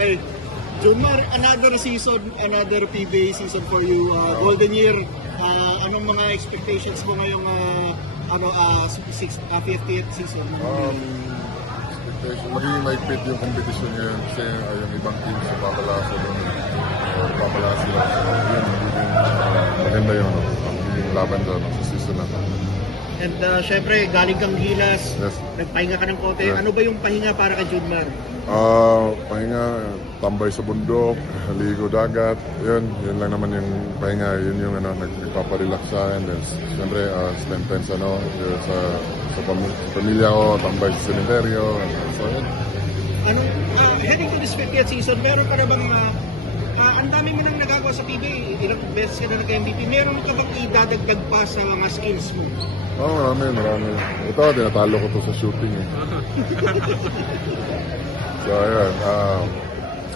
Okay. Junmar, another season, another PBA season for you. Uh, golden year. Uh, anong mga expectations mo ngayong uh, ano, uh, six, uh, 50th season? Um, expectation, magiging maigpit yung competition ngayon kasi uh, yung ibang teams sa papalasa doon. Uh, papalasa sila. So, yun, uh, maganda yung ano, magiging laban doon sa season na. And uh, syempre, galing kang Gilas, Yes. nagpahinga ka ng konti. Yeah. Ano ba yung pahinga para kay Junmar? Ah, pahinga, tambay sa bundok, ligo dagat, yun, yun lang naman yung pahinga, yun yung ano, nag- nagpaparelax sa akin. Then, siyempre, uh, spend time sa, ano, sa, sa, pam- sa pamilya ko, tambay sa cemetery. So, yun. Anong, uh, heading to this 50th season, meron ka na bang, uh, uh, ang dami mo nang nagagawa sa PBA, ilang beses ka na nag-MVP, meron ka bang idadagdag pa sa mga skills mo? Oo, oh, marami, marami. Ito, tinatalo ko to sa shooting eh. so, ayun. Um,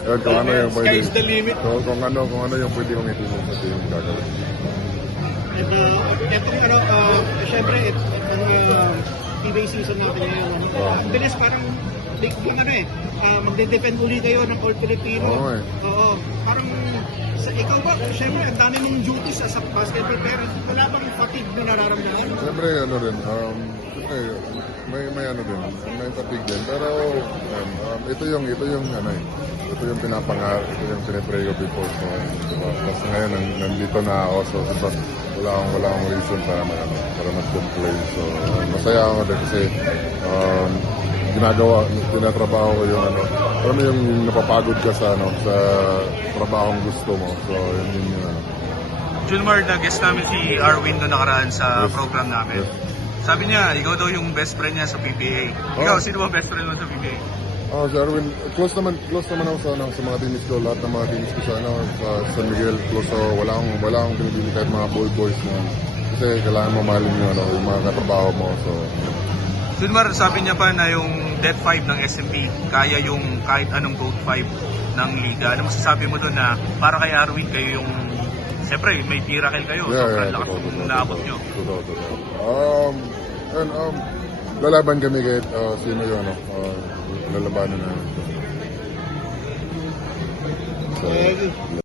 ayun, kung ano yung pwede. Sky's the limit. Kung, kung ano, kung ano yung pwede kong itulong sa team, gagawin. And uh, etong ano, uh, syempre, et, etong uh, PBA season natin ngayon, ano, Oh. ang bilis parang big yung ano eh, uh, magde-defend uli kayo ng All Filipino. Oo eh. Oo. Parang sa ikaw ba, syempre, ang dami mong duties as a basketball player, wala bang fatigue na nararamdaman? Siyempre, ano rin, um, siyempre, may, may ano din, may fatigue din. Pero, um, um, ito yung, ito yung, ano eh, ito yung pinapangarap, ito yung pinipray ko before. So, diba? Tapos ngayon, nan, nandito na ako. So, diba, wala akong, wala akong reason para, mag, ano, para mag-complain. So, masaya ako din kasi, um, ginagawa, tinatrabaho ko yung ano, mo yung napapagod ka sa ano, sa trabahong gusto mo. So, yun yun yung ano. Junmar, na-guest namin si Arwin doon nakaraan sa Yes. program namin. Yes. Sabi niya, ikaw daw yung best friend niya sa PBA. Ikaw, sino ba best friend mo sa PBA? Oh, si Arwin, close naman, close naman ako sa, ano, sa mga teams ko, lahat ng mga teams ko sa, ano, sa San Miguel, close ako, wala akong, wala akong pinipili kahit mga boy boys na, kasi kailangan mo mahalin yung, ano, yung mga katrabaho mo, so, Junmar, sabi niya pa na yung Death 5 ng SMP, kaya yung kahit anong Goat 5 ng Liga. Ano masasabi mo doon na para kay Arwin, kayo yung... Siyempre, may tirakel kayo. yeah, Sobrang yeah, lakas totoo, naabot totoo, nyo. totoo, totoo. Um, and, um, lalaban kami kahit, uh, sino yung, ano, uh, lalabanan na, so,